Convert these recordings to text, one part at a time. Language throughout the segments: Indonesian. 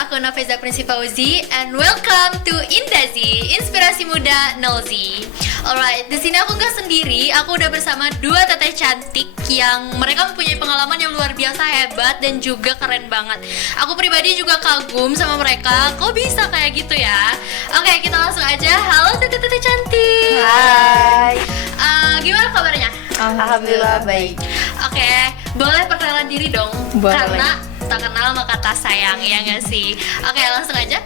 aku Nafeza Prinsipauzi and welcome to Indazi, Inspirasi Muda Nolzi. Alright, di sini aku nggak sendiri, aku udah bersama dua teteh cantik yang mereka mempunyai pengalaman yang luar biasa hebat dan juga keren banget. Aku pribadi juga kagum sama mereka, kok bisa kayak gitu ya? Oke, kita langsung aja. Halo teteh-teteh cantik. Hai. Gimana kabarnya? Alhamdulillah baik. Oke, boleh perkenalan diri dong? Boleh. Karena tak kenal maka tak sayang, ya nggak sih? Oke, langsung aja.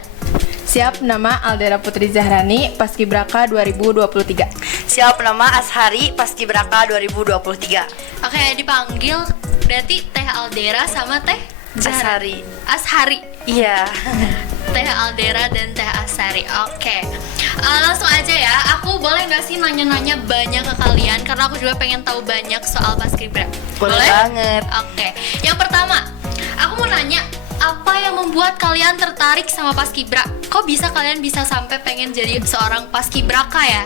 Siap, nama Aldera Putri Zahrani, Paskibraka 2023. Siap, nama Ashari, Paskibraka 2023. Oke, dipanggil berarti Teh Aldera sama Teh Ashari. Ashari. Iya. Teh Aldera dan Teh Ashari. Oke. Langsung aja ya. Aku boleh nggak sih nanya-nanya banyak ke kalian karena aku juga pengen tahu banyak soal Paskibra. Boleh banget. Oke. Yang pertama, aku mau nanya, apa yang membuat kalian tertarik sama Paskibra? Kok bisa kalian bisa sampai pengen jadi seorang Paskibraka ya?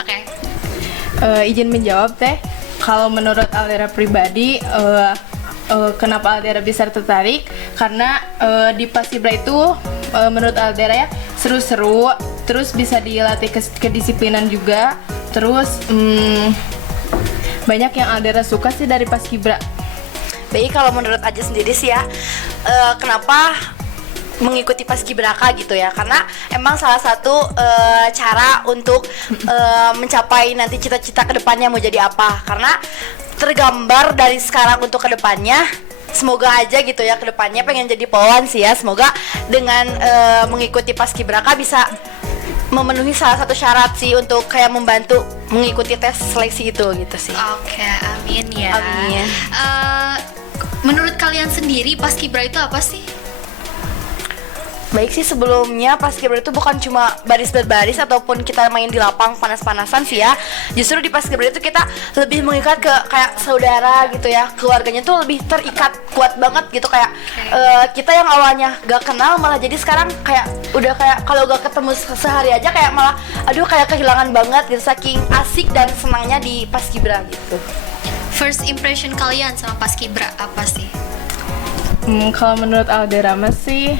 Oke. Izin menjawab Teh, kalau menurut Aldera pribadi, kenapa Aldera bisa tertarik? Karena di Paskibra itu menurut Aldera ya seru-seru, terus bisa dilatih kedisiplinan juga, terus banyak yang Aldera suka sih dari Paskibra. Baik, kalau menurut Aja sendiri sih ya, kenapa mengikuti Paskibraka gitu ya? Karena emang salah satu cara untuk mencapai nanti cita-cita kedepannya mau jadi apa. Karena tergambar dari sekarang untuk kedepannya, semoga aja gitu ya kedepannya pengen jadi polwan sih ya. Semoga dengan mengikuti Paskibraka bisa memenuhi salah satu syarat sih untuk kayak membantu mengikuti tes seleksi itu gitu sih. Oke, amin ya. Amin. Menurut kalian sendiri Paskibra itu apa sih? Baik sih, sebelumnya Paskibra itu bukan cuma baris berbaris ataupun kita main di lapang panas-panasan sih ya. Justru di Paskibra itu kita lebih mengikat ke kayak saudara gitu ya. Keluarganya tuh lebih terikat kuat banget gitu kayak kita yang awalnya gak kenal malah jadi sekarang kayak udah kayak kalau gak ketemu sehari aja kayak malah aduh kayak kehilangan banget gitu saking asik dan senangnya di Paskibra gitu. First impression kalian sama Paskibra apa sih? Kalau menurut Aldera sih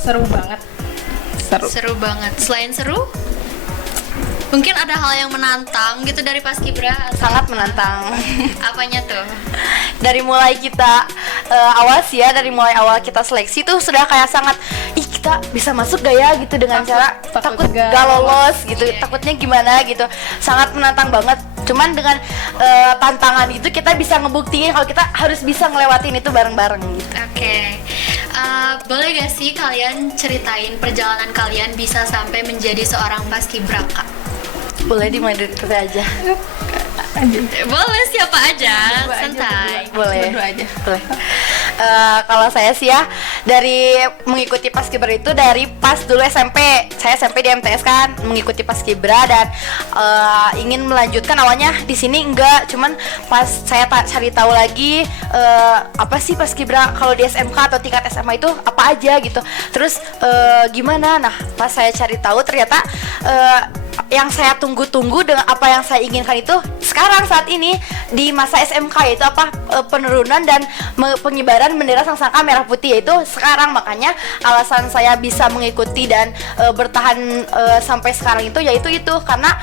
seru banget. Seru banget. Selain seru, mungkin ada hal yang menantang gitu dari Paskibra atau Sangat menantang. apanya tuh? Dari mulai kita awal sih ya, dari mulai awal kita seleksi tuh sudah kayak sangat kita bisa masuk gak ya gitu dengan takut gak lolos gitu, takutnya gimana gitu. Sangat menantang banget. Cuman dengan tantangan itu kita bisa ngebuktiin kalau kita harus bisa ngelewatin itu bareng-bareng gitu. Oke. Boleh gak sih kalian ceritain perjalanan kalian bisa sampai menjadi seorang Paskibraka? Boleh dimulai dari kita aja. Boleh, siapa aja, santai. Boleh. Berdua aja. Boleh. Kalau saya sih ya dari mengikuti Paskibra itu dari pas dulu SMP. Saya SMP di MTS kan mengikuti Paskibra dan ingin melanjutkan awalnya di sini enggak, cuman pas saya cari tahu lagi apa sih Paskibra kalau di SMK atau tingkat SMA itu apa aja gitu. Terus gimana? Nah, pas saya cari tahu ternyata yang saya tunggu-tunggu dengan apa yang saya inginkan itu sekarang saat ini di masa SMK yaitu apa penurunan dan pengibaran bendera Sangsaka Merah Putih yaitu sekarang. Makanya alasan saya bisa mengikuti dan bertahan sampai sekarang itu yaitu itu karena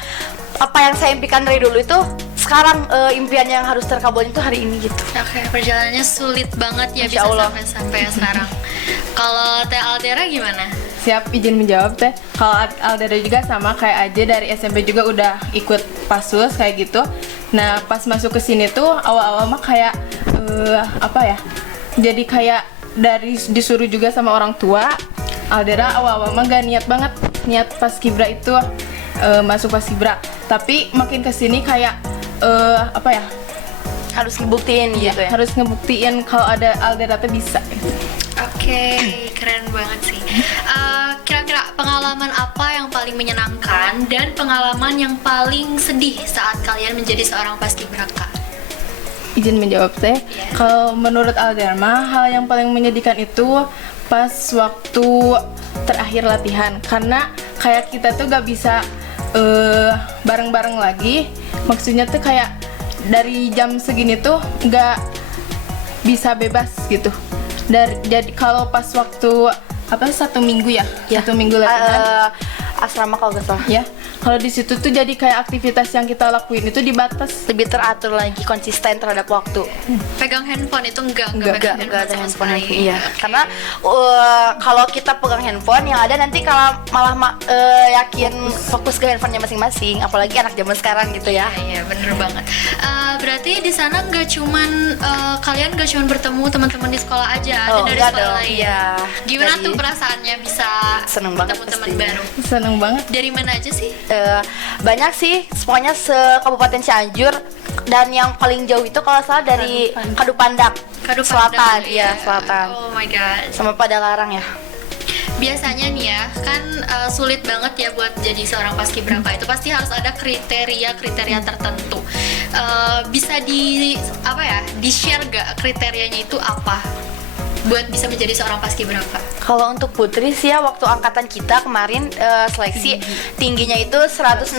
apa yang saya impikan dari dulu itu sekarang impian yang harus terkabul itu hari ini gitu. Oke, perjalanannya sulit banget ya Insya bisa Allah. sampai sekarang. Kalau Teh Aldera gimana? Siap, izin menjawab Teh. Kalau Aldera juga sama kayak aja dari SMP juga udah ikut Pasus kayak gitu. Nah, pas masuk ke sini tuh awal-awal mah kayak apa ya? Jadi kayak dari disuruh juga sama orang tua. Aldera awal-awal mah gak niat banget niat Paskibra itu masuk Paskibra. Tapi makin kesini kayak apa ya? Harus ngebuktiin gitu ya. Harus ngebuktiin kalau ada Aldera tuh bisa. Oke, keren banget sih. Kira-kira pengalaman apa yang paling menyenangkan dan pengalaman yang paling sedih saat kalian menjadi seorang Paskibraka? Izin menjawab Teh. Kalau menurut Aldera hal yang paling menyedihkan itu pas waktu terakhir latihan, karena kayak kita tuh gak bisa bareng-bareng lagi. Maksudnya tuh kayak dari jam segini tuh gak bisa bebas gitu. Jadi kalau pas waktu apa 1 minggu ya? Ya. 1 minggu latihan. Asrama kalau nggak salah. Ya, kalau di situ tuh jadi kayak aktivitas yang kita lakuin itu dibatas. Lebih teratur lagi, konsisten terhadap waktu. Pegang handphone itu enggak Enggak, pegang Nggak ada sama handphone. sekali. Iya. Oke. Karena kalau kita pegang handphone yang ada nanti kalau malah yakin fokus ke handphonenya masing-masing, apalagi anak zaman sekarang gitu ya. Iya, bener banget. Berarti di sana nggak cuman kalian nggak cuman bertemu teman-teman di sekolah aja, ada dari enggak sekolah dong. lain. Iya. Gimana Dari- tuh perasaannya bisa Seneng banget ketemu teman pastinya. baru? Seneng banget. Dari mana aja sih? Banyak sih, pokoknya se-Kabupaten Cianjur, dan yang paling jauh itu kalau salah dari Kadupandak, Selatan, iya Selatan, Oh my god. sama Padalarang ya. Biasanya nih ya, kan sulit banget ya buat jadi seorang paskibraka, itu pasti harus ada kriteria tertentu. Bisa di share gak kriterianya itu apa buat bisa menjadi seorang paskibraka? Kalau untuk putri sih ya, waktu angkatan kita kemarin seleksi tingginya itu 165.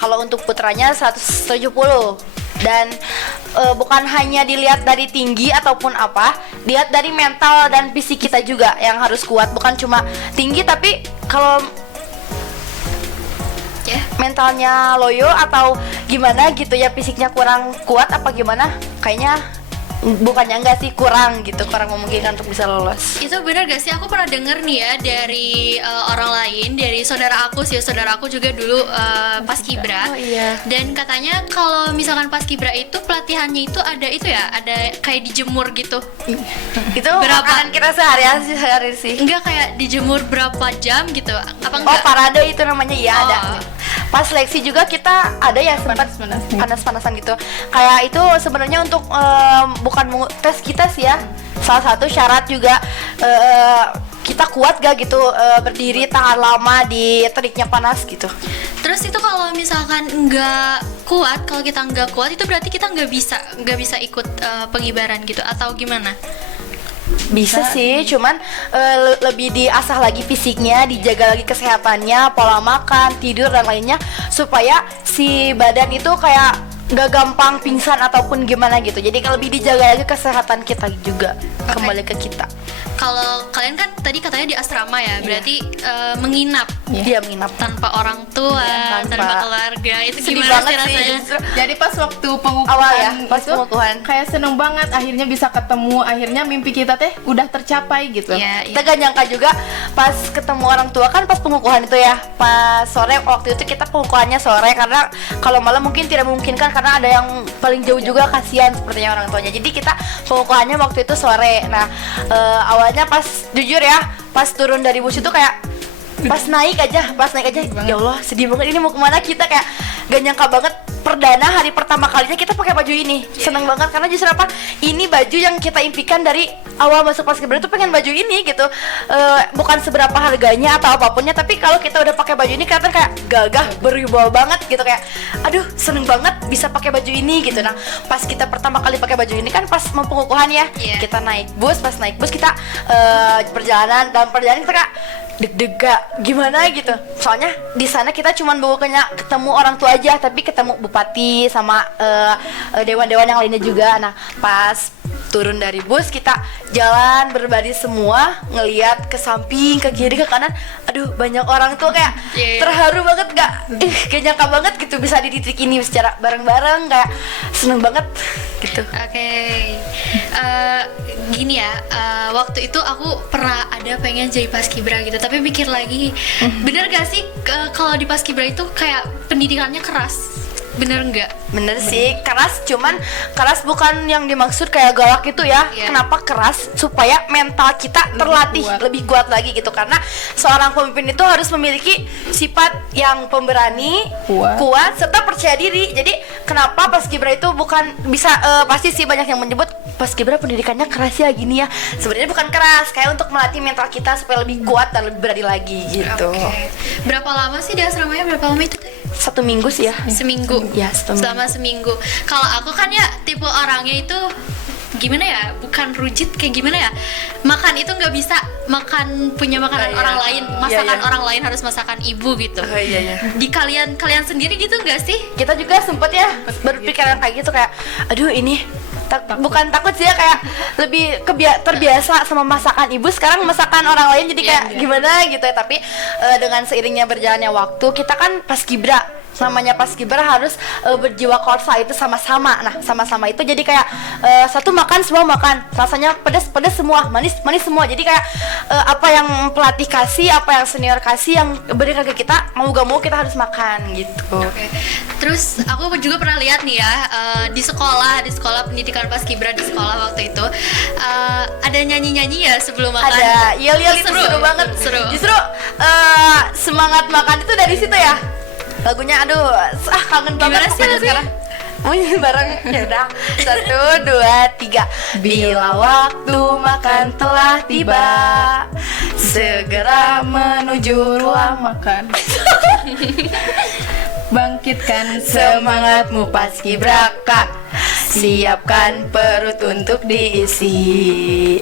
Kalau untuk putranya 170. Dan bukan hanya dilihat dari tinggi ataupun apa, dilihat dari mental dan fisik kita juga yang harus kuat. Bukan cuma tinggi, tapi kalau Ya. mentalnya loyo atau gimana gitu ya, fisiknya kurang kuat apa gimana, kayaknya bukannya enggak sih, kurang memungkinkan untuk bisa lolos. Itu benar gak sih? Aku pernah denger nih ya dari orang lain, dari saudara aku sih. Saudara aku juga dulu paskibra. Oh, iya. Dan katanya kalau misalkan paskibra itu pelatihannya itu ada kayak dijemur gitu. Itu Berapa? makanan kita sehari-hari sih. Enggak kayak dijemur berapa jam gitu? Apa Oh, enggak? parade itu namanya, iya Oh. ada. Pas seleksi juga kita ada ya sempat Panas-panasan. panas-panasan gitu. Kayak itu sebenarnya untuk bukan tes kita sih ya. Salah satu syarat juga kita kuat gak gitu berdiri tahan lama di teriknya panas gitu. Terus itu kalau misalkan kalau kita nggak kuat itu berarti kita nggak bisa ikut pengibaran gitu atau gimana? Bisa sih, cuman lebih diasah lagi fisiknya, dijaga lagi kesehatannya, pola makan, tidur dan lainnya, supaya si badan itu kayak gak gampang pingsan ataupun gimana gitu. Jadi lebih dijaga lagi kesehatan kita juga. Oke. Kembali ke kita. Kalau kalian kan tadi katanya di asrama ya, berarti menginap Dia menginap. tanpa orang tua, Iya, tanpa keluarga. Itu Sedih gimana sih banget sih, rasanya? justru. Jadi pas waktu pengukuhan Awal ya, pas itu pengukuhan. kayak seneng banget akhirnya bisa ketemu, akhirnya mimpi kita teh udah tercapai gitu. Iya, Kita gak nyangka juga pas ketemu orang tua kan pas pengukuhan itu ya, pas sore. Waktu itu kita pengukuhannya sore karena kalau malam mungkin tidak memungkinkan karena ada yang paling jauh juga, kasihan sepertinya orang tuanya. Jadi kita pengukuhannya waktu itu sore. Nah awalnya pas jujur ya, pas turun dari bus itu kayak pas naik aja ya Allah sedih banget, ini mau kemana kita, kayak gak nyangka banget perdana hari pertama kalinya kita pakai baju ini. Seneng banget karena justru apa, ini baju yang kita impikan dari awal masuk paskibra itu, pengen baju ini gitu. Bukan seberapa harganya atau apapunnya, tapi kalau kita udah pakai baju ini kelihatan kayak gagah, berwibawa banget gitu, kayak aduh seneng banget bisa pakai baju ini gitu. Nah pas kita pertama kali pakai baju ini kan pas mau pengukuhan ya, Iya. kita naik bus. Pas naik bus kita dalam perjalanan kita kayak deg-degan gimana gitu, soalnya di sana kita cuman bukannya ketemu orang tua aja, tapi ketemu bupati sama dewan-dewan yang lainnya juga. Nah pas turun dari bus kita jalan berbaris semua, ngelihat ke samping, ke kiri, ke kanan, aduh banyak orang tuh, kayak Yeah. terharu banget, gak nyangka banget gitu bisa di titik ini secara bareng-bareng, kayak seneng banget gitu. Oke. Gini ya, waktu itu aku pernah ada pengen jadi paskibra gitu, tapi mikir lagi, bener gak sih kalau di paskibra itu kayak pendidikannya keras? Bener nggak? Bener sih, keras, cuman keras bukan yang dimaksud kayak galak gitu ya. Iya. Kenapa keras? Supaya mental kita terlatih kuat. lebih kuat lagi gitu. Karena seorang pemimpin itu harus memiliki sifat yang pemberani, kuat, serta percaya diri. Jadi kenapa paskibra itu bukan bisa pasti sih banyak yang menyebut paskibra pendidikannya keras ya gini ya. Sebenarnya bukan keras, kayak untuk melatih mental kita supaya lebih kuat dan lebih berani lagi gitu. Oke. Berapa lama sih di asramanya? Berapa lama itu teh? 1 minggu sih ya. Seminggu. Ya, 1 minggu. Selama seminggu. Kalau aku kan ya tipe orangnya itu gimana ya? Bukan rujit kayak gimana ya? Makan itu nggak bisa punya makanan Iya. orang lain. Iya, Masakan iya. orang lain harus masakan ibu gitu. Iya. Di kalian sendiri gitu nggak sih? Kita juga sempet ya berpikiran kayak gitu, kayak aduh ini Bukan takut sih ya, kayak lebih terbiasa sama masakan ibu, sekarang masakan orang lain jadi kayak gimana gitu ya. Tapi dengan seiringnya berjalannya waktu, kita kan paskibra, namanya paskibra harus berjiwa korsa itu sama-sama. Nah sama-sama itu jadi kayak satu makan semua makan, rasanya pedas semua, manis semua. Jadi kayak apa yang pelatih kasih, apa yang senior kasih, yang berikan ke kita, mau gak mau kita harus makan gitu. Oke. Terus aku juga pernah lihat nih ya, di sekolah pendidikan paskibra di sekolah waktu itu ada nyanyi ya sebelum makan. Ada, iya itu seru banget. Seru. Justru semangat makan itu dari situ ya. Lagunya aduh, kangen banget. Gimana sih lagunya? Sekarang mau nyanyi bareng. Ya udah, 1, 2, 3. Bila waktu makan telah tiba, segera menuju ruang makan. Bangkitkan semangatmu paskibraka, siapkan perut untuk diisi.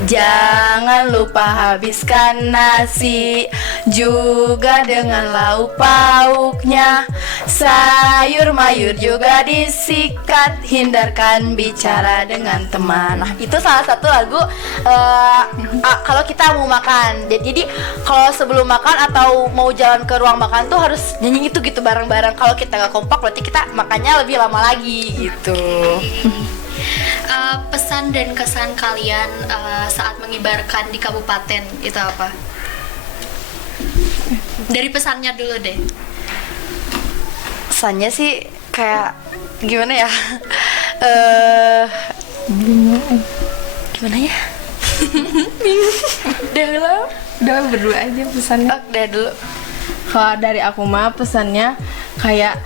Jangan lupa habiskan nasi, juga dengan lauk pauknya. Sayur mayur juga disikat, hindarkan bicara dengan teman. Nah itu salah satu lagu kalau kita mau makan. Jadi kalau sebelum makan atau mau jalan ke ruang makan tuh harus nyanyi itu gitu bareng-bareng. Kalau kita nggak kompak berarti kita makannya lebih lama lagi gitu. Pesan dan kesan kalian saat mengibarkan di kabupaten itu apa? Dari pesannya dulu deh. Pesannya sih kayak gimana ya? Gimana ya? Bingung. Udah berdua aja pesannya. Udah dulu. Kalau dari aku mah pesannya kayak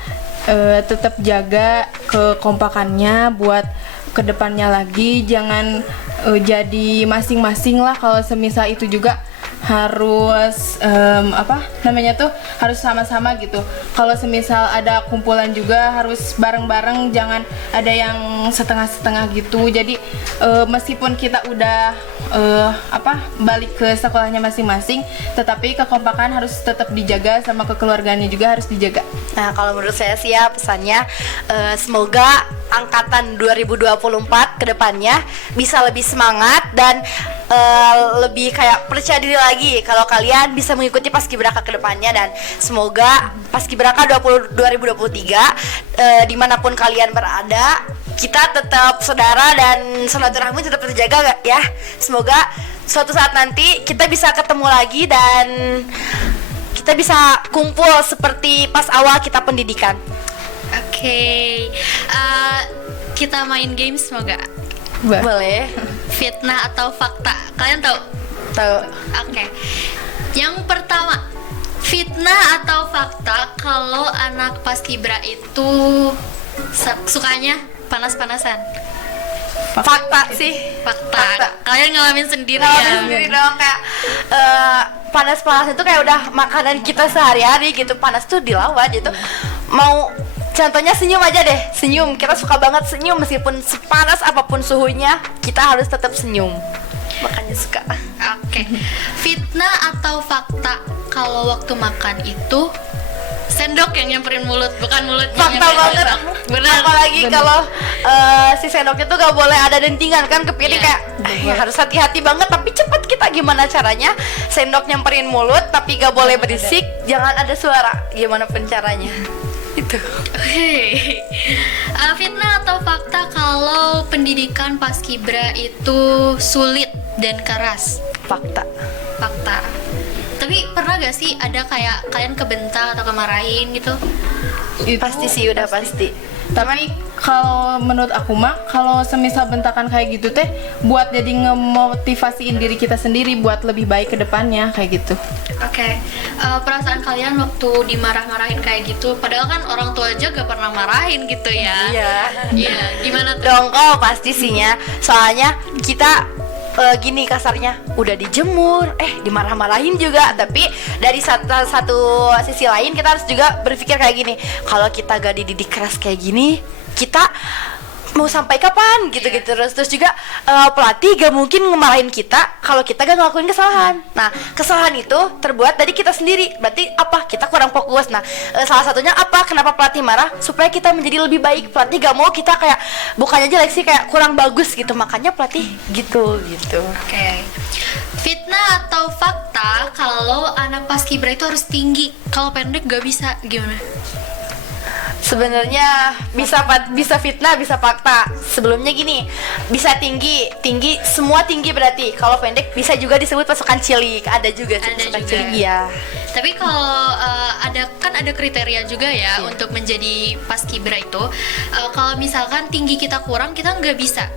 tetap jaga kekompakannya buat kedepannya lagi, jangan jadi masing-masing lah. Kalau semisal itu juga harus harus sama-sama gitu. Kalau semisal ada kumpulan juga harus bareng-bareng, jangan ada yang setengah-setengah gitu. Jadi meskipun kita udah balik ke sekolahnya masing-masing, tetapi kekompakan harus tetap dijaga, sama kekeluargaannya juga harus dijaga. Nah kalau menurut saya sih ya pesannya semoga angkatan 2024 kedepannya bisa lebih semangat dan lebih kayak percaya diri lagi kalau kalian bisa mengikuti paskibraka kedepannya. Dan semoga paskibraka 2023 dimanapun kalian berada, kita tetap saudara dan silaturahmi tetap terjaga ya. Semoga suatu saat nanti kita bisa ketemu lagi dan kita bisa kumpul seperti pas awal kita pendidikan. Oke. Kita main games semoga. Boleh. Fitnah atau fakta? Kalian tahu? Tahu. Oke. Yang pertama, fitnah atau fakta kalau anak paskibra itu sukanya panas-panasan? Fakta sih. Fakta. Kalian ngalamin sendiri ya? Ngalamin sendiri dong, kayak panas-panas itu kayak udah makanan kita sehari-hari gitu. Panas tuh dilawan gitu. Mau contohnya senyum aja deh, senyum. Kita suka banget senyum meskipun sepanas apapun suhunya, kita harus tetap senyum. Makanya suka. Oke. Fitnah atau fakta kalau waktu makan itu sendok yang nyamperin mulut, bukan mulut yang Fakta banget. Benar. Apalagi kalau si sendoknya tuh gak boleh ada dentingan kan ke piring, kayak harus hati-hati banget. Tapi cepet kita gimana caranya sendok nyamperin mulut tapi gak boleh berisik, jangan ada suara, gimana pun caranya. Itu. Fitnah atau fakta kalau pendidikan paskibra itu sulit dan keras? Fakta. Fakta. Tapi pernah gak sih ada kayak kalian kebentak atau kemarahin gitu? Itu Pasti sih, udah pasti. Tapi kalau menurut aku mah, kalau semisal bentakan kayak gitu teh buat jadi ngemotivasiin diri kita sendiri buat lebih baik ke depannya kayak gitu. Oke. Perasaan kalian waktu dimarah-marahin kayak gitu, padahal kan orang tua aja gak pernah marahin gitu ya? Iya. Gimana tuh? Dongkol pasti sihnya. Soalnya kita gini kasarnya, udah dijemur, dimarah-marahin juga. Tapi dari satu sisi lain kita harus juga berpikir kayak gini, kalau kita gak dididik keras kayak gini, kita mau sampai kapan gitu-gitu terus juga pelatih gak mungkin ngemarahin kita kalau kita gak ngelakuin kesalahan. Nah kesalahan itu terbuat dari kita sendiri, berarti apa, kita kurang fokus. Nah salah satunya apa, kenapa pelatih marah, supaya kita menjadi lebih baik. Pelatih gak mau kita kayak bukannya jelek sih, kayak kurang bagus gitu, makanya pelatih gitu. Oke. Fitnah atau fakta kalau anak paskibra itu harus tinggi, kalau pendek gak bisa, gimana? Sebenarnya bisa fitnah, bisa fakta. Sebelumnya gini, bisa tinggi, semua tinggi berarti. Kalau pendek bisa juga disebut pasukan cilik, ada juga pasukan cilik ya. Tapi kalau ada kriteria juga ya untuk menjadi paskibra itu. Kalau misalkan tinggi kita kurang, kita nggak bisa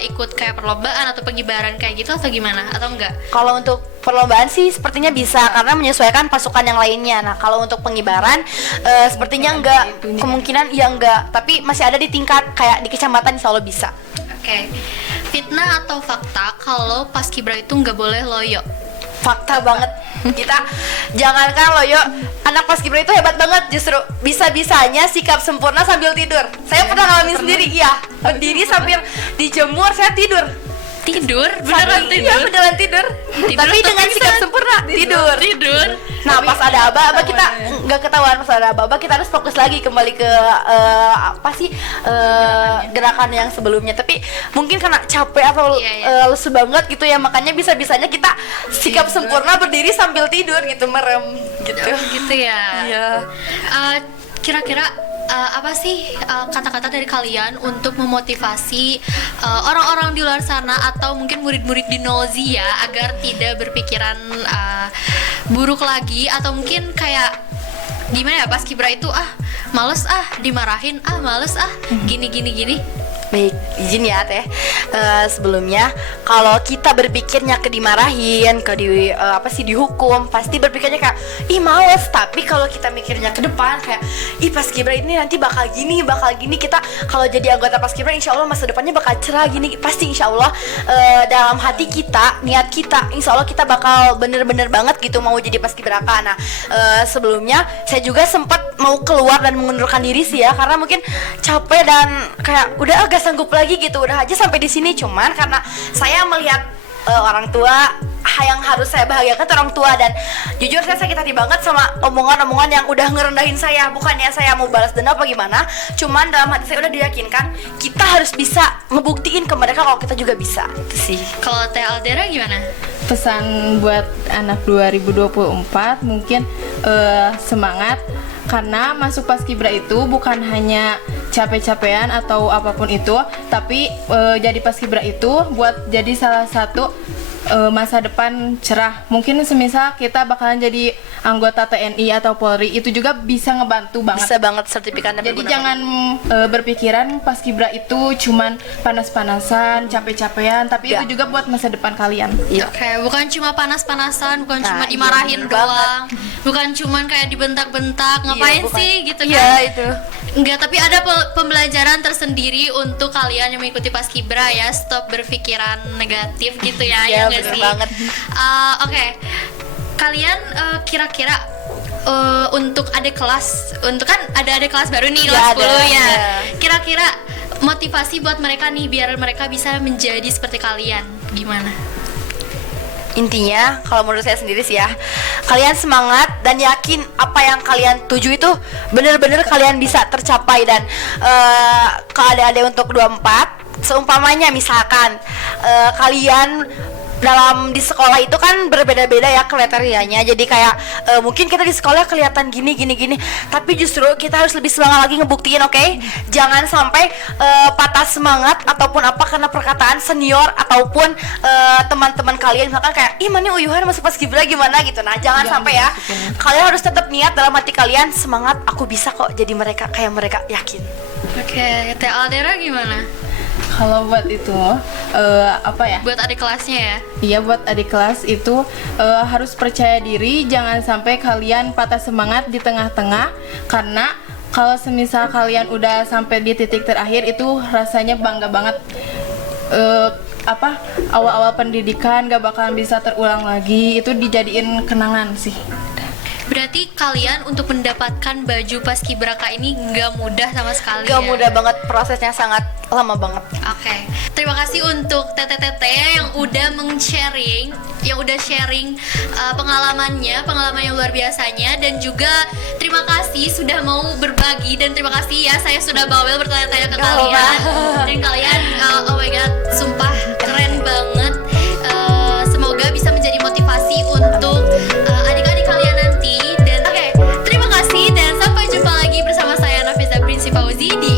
ikut kayak perlombaan atau pengibaran kayak gitu atau gimana, atau enggak? Kalau untuk perlombaan sih sepertinya bisa karena menyesuaikan pasukan yang lainnya. Nah kalau untuk pengibaran sepertinya enggak, kemungkinan ya enggak, tapi masih ada di tingkat kayak di kecamatan, insya Allah bisa. Oke. Fitnah atau fakta kalau paskibra itu nggak boleh loyo? Fakta banget. Kita jangankan loyo, anak paskibra itu hebat banget, justru bisa-bisanya sikap sempurna sambil tidur. Saya pernah ngalamin sendiri, iya, berdiri sambil dijemur saya tidur. Beneran tidur? Iya, beneran tidur. Tapi dengan sikap sempurna tidur. Nah, pas ada aba kita nggak ketahuan, pas ada aba kita harus fokus lagi kembali ke gerakan yang sebelumnya. Tapi mungkin karena capek atau lesu banget gitu ya, makanya bisa-bisanya kita sikap sempurna berdiri sambil tidur gitu, merem gitu. Oh, gitu ya. Iya. Kira-kira apa sih kata-kata dari kalian untuk memotivasi orang-orang di luar sana atau mungkin murid-murid di Nolzi ya, agar tidak berpikiran buruk lagi, atau mungkin kayak gimana ya, paskibra itu males dimarahin, males gini. Baik, izin ya Teh. Sebelumnya kalau kita berpikirnya dimarahin, dihukum, pasti berpikirnya kayak ih males. Tapi kalau kita mikirnya ke depan kayak ih paskibra ini nanti bakal gini, kita kalau jadi anggota paskibra insya Allah masa depannya bakal cerah gini. Pasti insya Allah dalam hati kita, niat kita, insya Allah kita bakal bener-bener banget gitu mau jadi paskibraka. Nah sebelumnya saya juga sempat mau keluar dan mengundurkan diri sih ya, karena mungkin capek dan kayak udah agak sanggup lagi gitu, udah aja sampai di sini. Cuman karena saya melihat orang tua yang harus saya bahagiakan orang tua, dan jujur saya sakit hati banget sama omongan-omongan yang udah ngerendahin saya. Bukannya saya mau balas dendam apa gimana, cuman dalam hati saya udah diyakinkan kita harus bisa ngebuktiin ke mereka kalau kita juga bisa. Itu sih. Kalau Teh Aldera gimana? Pesan buat anak 2024 mungkin semangat, karena masuk paskibra itu bukan hanya capek-capean atau apapun itu, tapi jadi paskibra itu buat jadi salah satu masa depan cerah. Mungkin semisal kita bakalan jadi anggota TNI atau Polri, itu juga bisa ngebantu banget. Bisa banget sertifikatnya. Jadi jangan berpikiran paskibra itu cuman panas-panasan, capek-capean, tapi itu juga buat masa depan kalian. Oke, bukan cuma panas-panasan, bukan cuma dimarahin doang, bukan cuma kayak dibentak-bentak, ngapain sih gitu kan? Iya itu. Enggak, tapi ada pembelajaran tersendiri untuk kalian yang mengikuti paskibra ya. Stop berpikiran negatif gitu ya, ya nggak sih? Banget. Oke. Kalian kira-kira untuk adik kelas, untuk kan ada adik kelas baru nih kelas 10 ya. Kira-kira motivasi buat mereka nih biar mereka bisa menjadi seperti kalian gimana? Intinya kalau menurut saya sendiri sih ya, kalian semangat dan yakin apa yang kalian tuju itu bener-bener kalian bisa tercapai. Dan kalau ada untuk 24, seumpamanya misalkan kalian dalam di sekolah itu kan berbeda-beda ya kriterianya. Jadi kayak mungkin kita di sekolah kelihatan gini, tapi justru kita harus lebih semangat lagi ngebuktiin, oke? Jangan sampai patah semangat ataupun apa karena perkataan senior ataupun teman-teman kalian misalkan kayak ih mana uyuhan masuk paskibra gimana gitu. Nah jangan sampai ya. Kalian harus tetap niat dalam hati kalian, semangat, aku bisa kok jadi mereka kayak mereka, yakin. Oke, Teh Aldera gimana? Kalau buat itu buat adik kelasnya ya? Iya, buat adik kelas itu harus percaya diri, jangan sampai kalian patah semangat di tengah-tengah. Karena kalau semisal kalian udah sampai di titik terakhir itu rasanya bangga banget. Awal-awal pendidikan gak bakalan bisa terulang lagi, itu dijadiin kenangan sih. Berarti kalian untuk mendapatkan baju paskibraka ini nggak mudah sama sekali. Gak ya? mudah banget, prosesnya sangat lama banget. Oke, terima kasih untuk teteh-teteh yang udah sharing pengalaman yang luar biasanya, dan juga terima kasih sudah mau berbagi, dan terima kasih ya saya sudah bawel bertanya-tanya ke Gak kalian, apa-apa. dan kalian oh my god, sumpah keren banget. Semoga bisa menjadi motivasi untuk adik-adik kalian nanti. Dan oke, terima kasih dan sampai jumpa lagi bersama saya Nafisa Prinsi Fauzi di